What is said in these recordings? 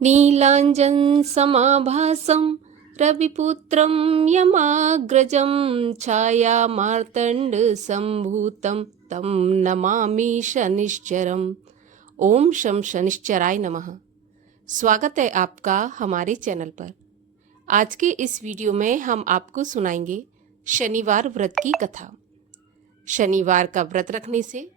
नीलाञ्जन समाभासं रविपुत्रं यमाग्रजं छायामार्तण्डसम्भूतं तं नमामि शनिश्चरम्। ओम शम शनिश्चराय नमः। स्वागत है आपका हमारे चैनल पर। आज के इस वीडियो में हम आपको सुनाएंगे शनिवार व्रत की कथा। शनिवार का व्रत रखने से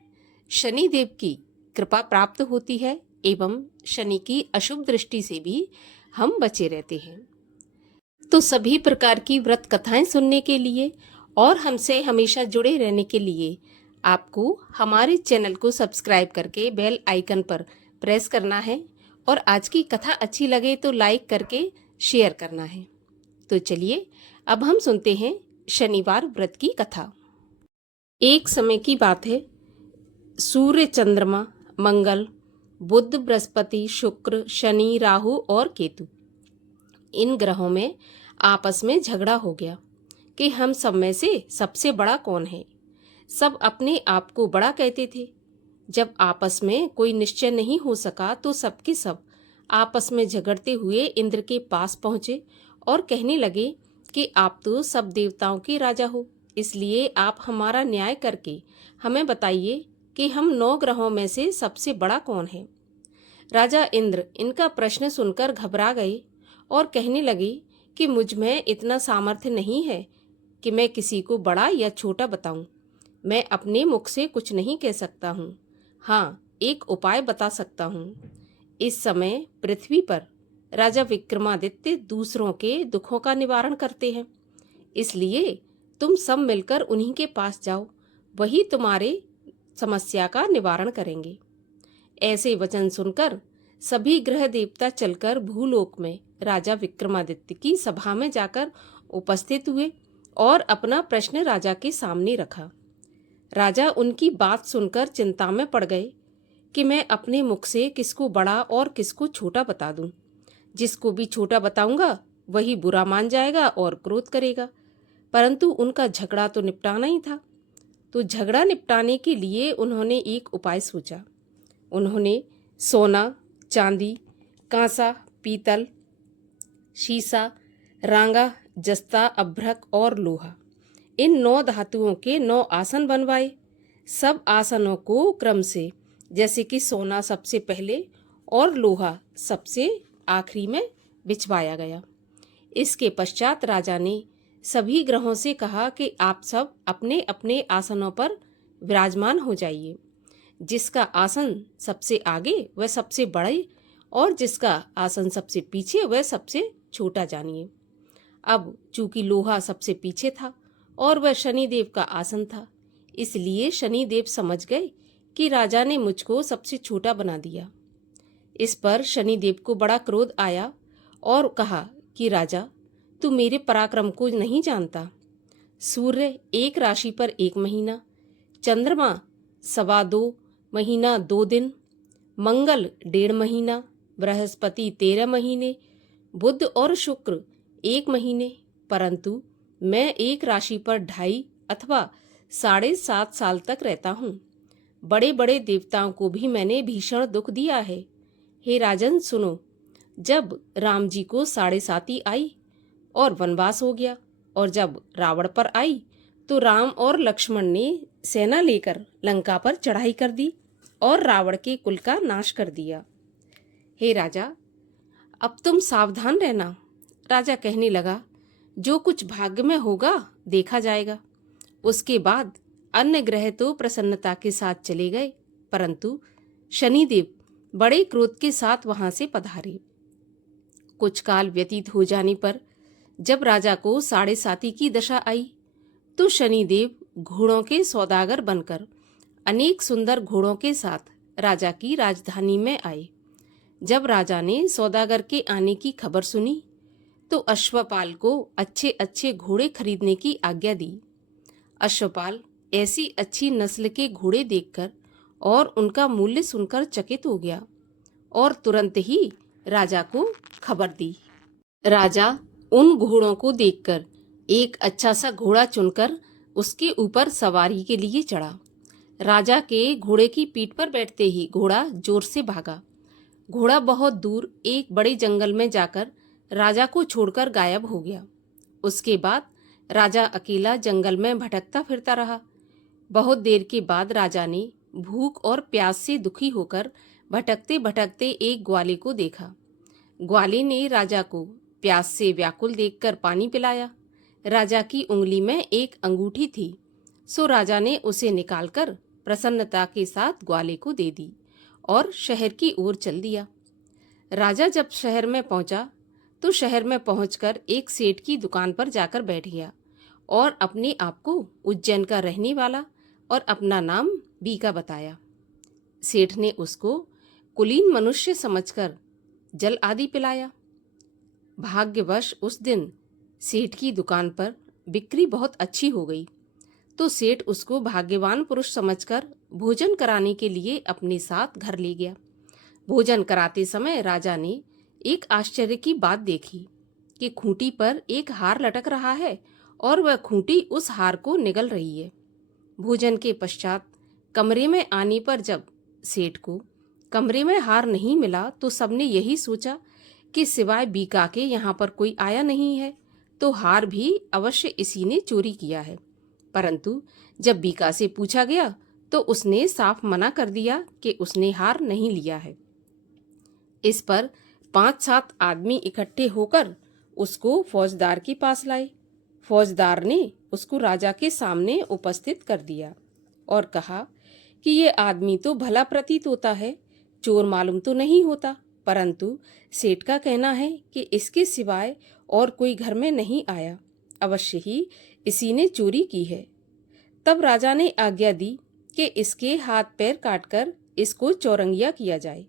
शनिदेव की कृपा प्राप्त होती है एवं शनि की अशुभ दृष्टि से भी हम बचे रहते हैं। तो सभी प्रकार की व्रत कथाएं सुनने के लिए और हमसे हमेशा जुड़े रहने के लिए आपको हमारे चैनल को सब्सक्राइब करके बेल आइकन पर प्रेस करना है और आज की कथा अच्छी लगे तो लाइक करके शेयर करना है। तो चलिए अब हम सुनते हैं शनिवार व्रत की कथा। एक समय की बात है, सूर्य, चंद्रमा, मंगल, बुध, बृहस्पति, शुक्र, शनि, राहु और केतु, इन ग्रहों में आपस में झगड़ा हो गया कि हम सब में से सबसे बड़ा कौन है। सब अपने आप को बड़ा कहते थे। जब आपस में कोई निश्चय नहीं हो सका तो सबके सब आपस में झगड़ते हुए इंद्र के पास पहुंचे और कहने लगे कि आप तो सब देवताओं के राजा हो, इसलिए आप हमारा न्याय करके हमें बताइए कि हम 9 ग्रहों में से सबसे बड़ा कौन है। राजा इंद्र इनका प्रश्न सुनकर घबरा गए और कहने लगे कि मुझ में इतना सामर्थ्य नहीं है कि मैं किसी को बड़ा या छोटा बताऊं। मैं अपने मुख से कुछ नहीं कह सकता हूँ। हाँ, एक उपाय बता सकता हूँ। इस समय पृथ्वी पर राजा विक्रमादित्य दूसरों के दुखों का निवारण करते हैं, इसलिए तुम सब मिलकर उन्हीं के पास जाओ, वही तुम्हारे समस्या का निवारण करेंगे। ऐसे वचन सुनकर सभी ग्रह देवता चलकर भूलोक में राजा विक्रमादित्य की सभा में जाकर उपस्थित हुए और अपना प्रश्न राजा के सामने रखा। राजा उनकी बात सुनकर चिंता में पड़ गए कि मैं अपने मुख से किसको बड़ा और किसको छोटा बता दूं। जिसको भी छोटा बताऊंगा वही बुरा मान जाएगा और क्रोध करेगा। परंतु उनका झगड़ा तो निपटाना ही था। तो झगड़ा निपटाने के लिए उन्होंने एक उपाय सोचा। उन्होंने सोना, चांदी, कांसा, पीतल, शीशा, रांगा, जस्ता, अभ्रक और लोहा, इन 9 धातुओं के 9 आसन बनवाए। सब आसनों को क्रम से, जैसे कि सोना सबसे पहले और लोहा सबसे आखिरी में बिछवाया गया। इसके पश्चात राजा ने सभी ग्रहों से कहा कि आप सब अपने अपने आसनों पर विराजमान हो जाइए। जिसका आसन सबसे आगे वह सबसे बड़े और जिसका आसन सबसे पीछे वह सबसे छोटा जानिए। अब चूंकि लोहा सबसे पीछे था और वह शनिदेव का आसन था, इसलिए शनिदेव समझ गए कि राजा ने मुझको सबसे छोटा बना दिया। इस पर शनिदेव को बड़ा क्रोध आया और कहा कि राजा, तू मेरे पराक्रम को नहीं जानता। सूर्य एक राशि पर 1 महीना, चंद्रमा 2.25 महीना 2 दिन, मंगल 1.5 महीना, बृहस्पति 13 महीने, बुध और शुक्र 1 महीने, परंतु मैं एक राशि पर 2.5 अथवा 7.5 साल तक रहता हूँ। बड़े बड़े देवताओं को भी मैंने भीषण दुख दिया है। हे राजन सुनो, जब राम जी को 7.5 आई और वनवास हो गया, और जब रावण पर आई तो राम और लक्ष्मण ने सेना लेकर लंका पर चढ़ाई कर दी और रावण के कुल का नाश कर दिया। हे राजा, अब तुम सावधान रहना। राजा कहने लगा, जो कुछ भाग्य में होगा देखा जाएगा। उसके बाद अन्य ग्रह तो प्रसन्नता के साथ चले गए, परंतु शनिदेव बड़े क्रोध के साथ वहां से पधारे। कुछ काल व्यतीत हो जाने पर जब राजा को 7.5 की दशा आई तो शनिदेव घोड़ों के सौदागर बनकर अनेक सुंदर घोड़ों के साथ राजा की राजधानी में आए। जब राजा ने सौदागर के आने की खबर सुनी तो अश्वपाल को अच्छे अच्छे घोड़े खरीदने की आज्ञा दी। अश्वपाल ऐसी अच्छी नस्ल के घोड़े देखकर और उनका मूल्य सुनकर चकित हो गया और तुरंत ही राजा को खबर दी। राजा उन घोड़ों को देखकर एक अच्छा सा घोड़ा चुनकर उसके ऊपर सवारी के लिए चढ़ा। राजा के घोड़े की पीठ पर बैठते ही घोड़ा जोर से भागा। घोड़ा बहुत दूर एक बड़े जंगल में जाकर राजा को छोड़कर गायब हो गया। उसके बाद राजा अकेला जंगल में भटकता फिरता रहा। बहुत देर के बाद राजा ने भूख और प्यास से दुखी होकर भटकते भटकते एक ग्वाले को देखा। ग्वाले ने राजा को प्यास से व्याकुल देखकर पानी पिलाया। राजा की उंगली में एक अंगूठी थी, सो राजा ने उसे निकालकर प्रसन्नता के साथ ग्वाले को दे दी और शहर की ओर चल दिया। राजा जब शहर में पहुंचा तो शहर में पहुंचकर एक सेठ की दुकान पर जाकर बैठ गया और अपने आप को उज्जैन का रहने वाला और अपना नाम बीका बताया। सेठ ने उसको कुलीन मनुष्य समझकर जल आदि पिलाया। भाग्यवश उस दिन सेठ की दुकान पर बिक्री बहुत अच्छी हो गई, तो सेठ उसको भाग्यवान पुरुष समझकर भोजन कराने के लिए अपने साथ घर ले गया। भोजन कराते समय राजा ने एक आश्चर्य की बात देखी कि खूंटी पर एक हार लटक रहा है और वह खूंटी उस हार को निगल रही है। भोजन के पश्चात कमरे में आने पर जब सेठ को कमरे में हार नहीं मिला तो सबने यही सोचा कि सिवाय बीका के यहाँ पर कोई आया नहीं है, तो हार भी अवश्य इसी ने चोरी किया है। परंतु जब बीका से पूछा गया तो उसने साफ मना कर दिया कि उसने हार नहीं लिया है। इस पर 5-7 आदमी इकट्ठे होकर उसको फौजदार के पास लाए। फौजदार ने उसको राजा के सामने उपस्थित कर दिया और कहा कि ये आदमी तो भला प्रतीत होता है, चोर मालूम तो नहीं होता, परंतु सेठ का कहना है कि इसके सिवाय और कोई घर में नहीं आया, अवश्य ही इसी ने चोरी की है। तब राजा ने आज्ञा दी कि इसके हाथ पैर काटकर इसको चौरंगिया किया जाए।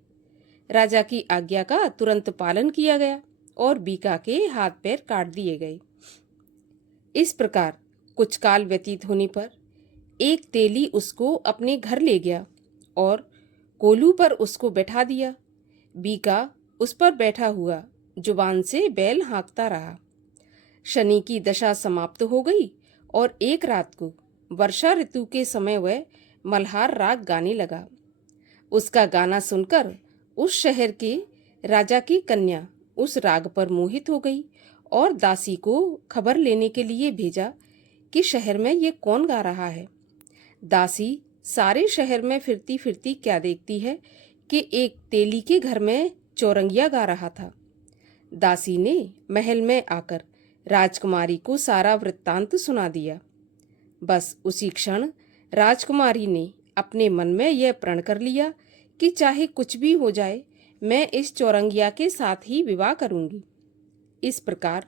राजा की आज्ञा का तुरंत पालन किया गया और बीका के हाथ पैर काट दिए गए। इस प्रकार कुछ काल व्यतीत होने पर एक तेली उसको अपने घर ले गया और कोलू पर उसको बैठा दिया। बीका उस पर बैठा हुआ जुबान से बैल हाँकता रहा। शनि की दशा समाप्त हो गई और एक रात को वर्षा ऋतु के समय वह मल्हार राग गाने लगा। उसका गाना सुनकर उस शहर के राजा की कन्या उस राग पर मोहित हो गई और दासी को खबर लेने के लिए भेजा कि शहर में ये कौन गा रहा है। दासी सारे शहर में फिरती फिरती क्या देखती है कि एक तेली के घर में चौरंगिया गा रहा था। दासी ने महल में आकर राजकुमारी को सारा वृत्तांत सुना दिया। बस उसी क्षण राजकुमारी ने अपने मन में यह प्रण कर लिया कि चाहे कुछ भी हो जाए, मैं इस चौरंगिया के साथ ही विवाह करूंगी। इस प्रकार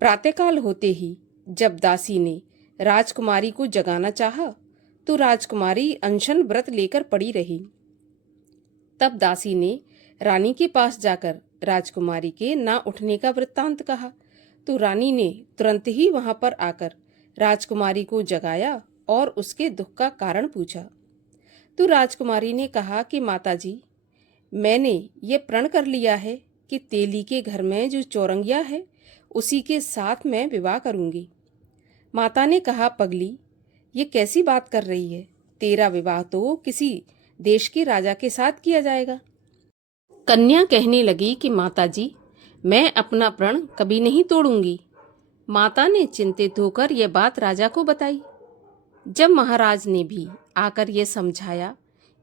प्रातःकाल होते ही जब दासी ने राजकुमारी को जगाना चाहा तो राजकुमारी अनशन व्रत लेकर पड़ी रही। तब दासी ने रानी के पास जाकर राजकुमारी के ना उठने का वृत्तांत कहा, तो रानी ने तुरंत ही वहां पर आकर राजकुमारी को जगाया और उसके दुख का कारण पूछा। तो राजकुमारी ने कहा कि माताजी, मैंने ये प्रण कर लिया है कि तेली के घर में जो चौरंगिया है उसी के साथ मैं विवाह करूंगी। माता ने कहा, पगली, ये कैसी बात कर रही है? तेरा विवाह तो किसी देश के राजा के साथ किया जाएगा। कन्या कहने लगी कि माताजी, मैं अपना प्रण कभी नहीं तोड़ूंगी। माता ने चिंतित होकर यह बात राजा को बताई। जब महाराज ने भी आकर यह समझाया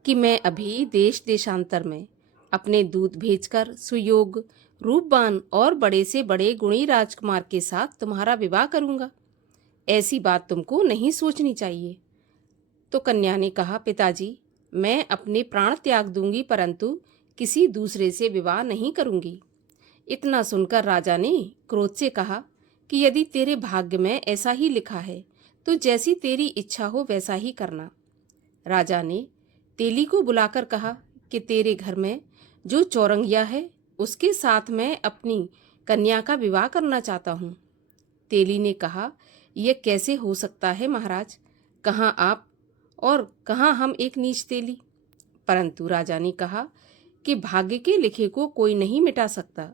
कि मैं अभी देश देशांतर में अपने दूत भेजकर सुयोग, रूपवान और बड़े से बड़े गुणी राजकुमार के साथ तुम्हारा विवाह करूंगा, ऐसी बात तुमको नहीं सोचनी चाहिए। तो कन्या ने कहा, पिताजी, मैं अपने प्राण त्याग दूंगी, परंतु किसी दूसरे से विवाह नहीं करूंगी। इतना सुनकर राजा ने क्रोध से कहा कि यदि तेरे भाग्य में ऐसा ही लिखा है तो जैसी तेरी इच्छा हो वैसा ही करना। राजा ने तेली को बुलाकर कहा कि तेरे घर में जो चौरंगिया है उसके साथ मैं अपनी कन्या का विवाह करना चाहता हूँ। तेली ने कहा, यह कैसे हो सकता है महाराज? कहाँ आप और कहाँ हम एक नीच तेली? परंतु राजा ने कहा कि भाग्य के लिखे को कोई नहीं मिटा सकता।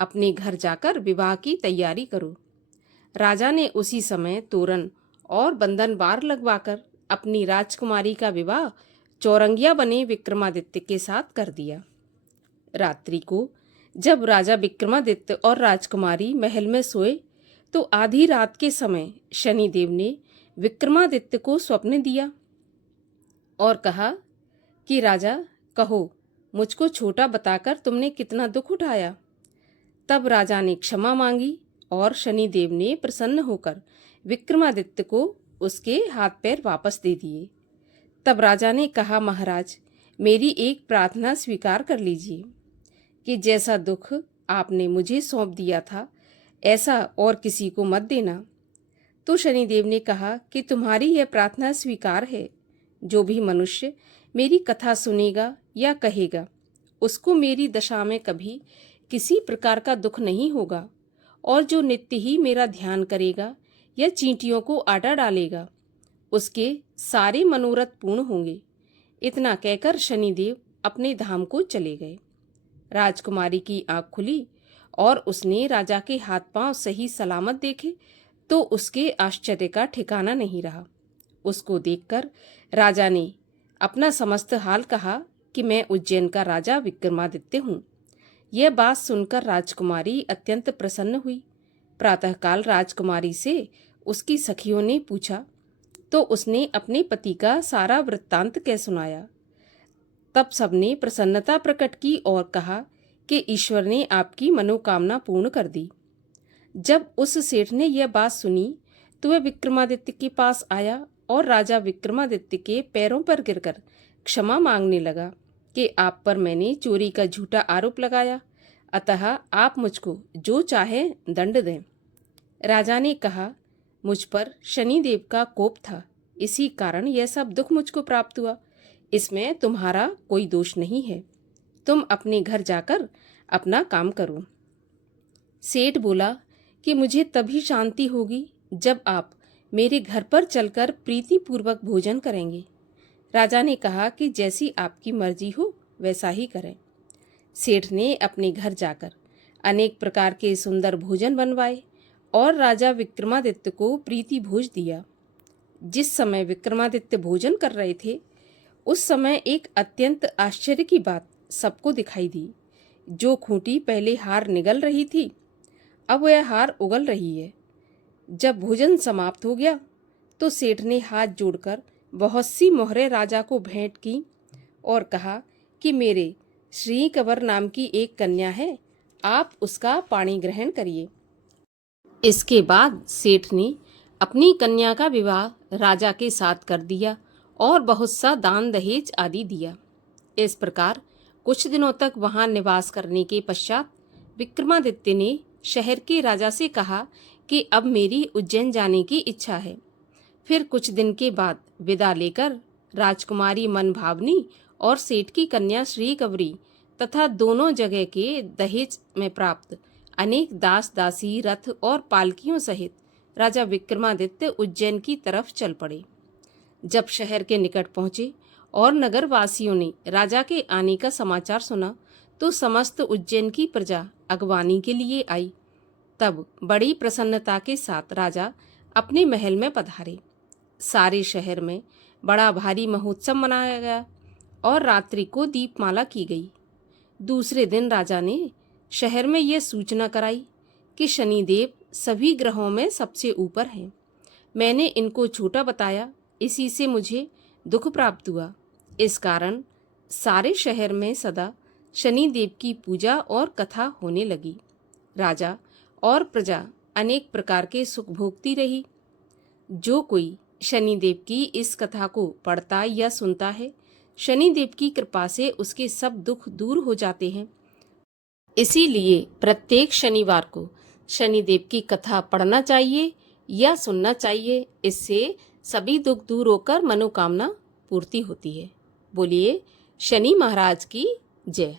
अपने घर जाकर विवाह की तैयारी करो। राजा ने उसी समय तोरण और बंधनवार लगवाकर अपनी राजकुमारी का विवाह चौरंगिया बने विक्रमादित्य के साथ कर दिया। रात्रि को जब राजा विक्रमादित्य और राजकुमारी महल में सोए तो आधी रात के समय शनिदेव ने विक्रमादित्य को स्वप्न दिया और कहा कि राजा, कहो, मुझको छोटा बताकर तुमने कितना दुख उठाया। तब राजा ने क्षमा मांगी और शनिदेव ने प्रसन्न होकर विक्रमादित्य को उसके हाथ पैर वापस दे दिए। तब राजा ने कहा, महाराज, मेरी एक प्रार्थना स्वीकार कर लीजिए कि जैसा दुख आपने मुझे सौंप दिया था ऐसा और किसी को मत देना। तो शनिदेव ने कहा कि तुम्हारी यह प्रार्थना स्वीकार है। जो भी मनुष्य मेरी कथा सुनेगा या कहेगा उसको मेरी दशा में कभी किसी प्रकार का दुख नहीं होगा, और जो नित्य ही मेरा ध्यान करेगा या चींटियों को आटा डालेगा उसके सारे मनोरथ पूर्ण होंगे। इतना कहकर शनिदेव अपने धाम को चले गए। राजकुमारी की आंख खुली और उसने राजा के हाथ पांव सही सलामत देखे तो उसके आश्चर्य का ठिकाना नहीं रहा। उसको देखकर राजा ने अपना समस्त हाल कहा कि मैं उज्जैन का राजा विक्रमादित्य हूँ। यह बात सुनकर राजकुमारी अत्यंत प्रसन्न हुई। प्रातःकाल राजकुमारी से उसकी सखियों ने पूछा तो उसने अपने पति का सारा वृत्तांत कह सुनाया। तब सबने प्रसन्नता प्रकट की और कहा कि ईश्वर ने आपकी मनोकामना पूर्ण कर दी। जब उस सेठ ने यह बात सुनी तो वह विक्रमादित्य के पास आया और राजा विक्रमादित्य के पैरों पर गिरकर क्षमा मांगने लगा कि आप पर मैंने चोरी का झूठा आरोप लगाया, अतः आप मुझको जो चाहे दंड दें। राजा ने कहा, मुझ पर शनिदेव का कोप था, इसी कारण यह सब दुख मुझको प्राप्त हुआ। इसमें तुम्हारा कोई दोष नहीं है। तुम अपने घर जाकर अपना काम करो। सेठ बोला कि मुझे तभी शांति होगी जब आप मेरे घर पर चलकर प्रीतिपूर्वक भोजन करेंगे। राजा ने कहा कि जैसी आपकी मर्जी हो वैसा ही करें। सेठ ने अपने घर जाकर अनेक प्रकार के सुंदर भोजन बनवाए और राजा विक्रमादित्य को प्रीति भोज दिया। जिस समय विक्रमादित्य भोजन कर रहे थे उस समय एक अत्यंत आश्चर्य की बात सबको दिखाई दी। जो खूंटी पहले हार निगल रही थी अब वह हार उगल रही है। जब भोजन समाप्त हो गया तो सेठ ने हाथ जोड़कर बहुत सी मोहरें राजा को भेंट की और कहा कि मेरे श्री कंवर नाम की एक कन्या है, आप उसका पाणी ग्रहण करिए। इसके बाद सेठ ने अपनी कन्या का विवाह राजा के साथ कर दिया और बहुत सा दान दहेज आदि दिया। इस प्रकार कुछ दिनों तक वहां निवास करने के पश्चात विक्रमादित्य ने शहर के राजा से कहा कि अब मेरी उज्जैन जाने की इच्छा है। फिर कुछ दिन के बाद विदा लेकर राजकुमारी मनभावनी और सेठ की कन्या श्री कंवरी तथा दोनों जगह के दहेज में प्राप्त अनेक दास दासी रथ और पालकियों सहित राजा विक्रमादित्य उज्जैन की तरफ चल पड़े। जब शहर के निकट पहुंचे और नगर वासियों ने राजा के आने का समाचार सुना तो समस्त उज्जैन की प्रजा अगवानी के लिए आई। तब बड़ी प्रसन्नता के साथ राजा अपने महल में पधारे। सारे शहर में बड़ा भारी महोत्सव मनाया गया और रात्रि को दीपमाला की गई। दूसरे दिन राजा ने शहर में यह सूचना कराई कि शनिदेव सभी ग्रहों में सबसे ऊपर हैं। मैंने इनको छोटा बताया, इसी से मुझे दुख प्राप्त हुआ। इस कारण सारे शहर में सदा शनिदेव की पूजा और कथा होने लगी। राजा और प्रजा अनेक प्रकार के सुख भोगती रही। जो कोई शनिदेव की इस कथा को पढ़ता या सुनता है, शनिदेव की कृपा से उसके सब दुख दूर हो जाते हैं। इसीलिए प्रत्येक शनिवार को शनिदेव की कथा पढ़ना चाहिए या सुनना चाहिए। इससे सभी दुख दूर होकर मनोकामना पूर्ति होती है। बोलिए शनि महाराज की जय।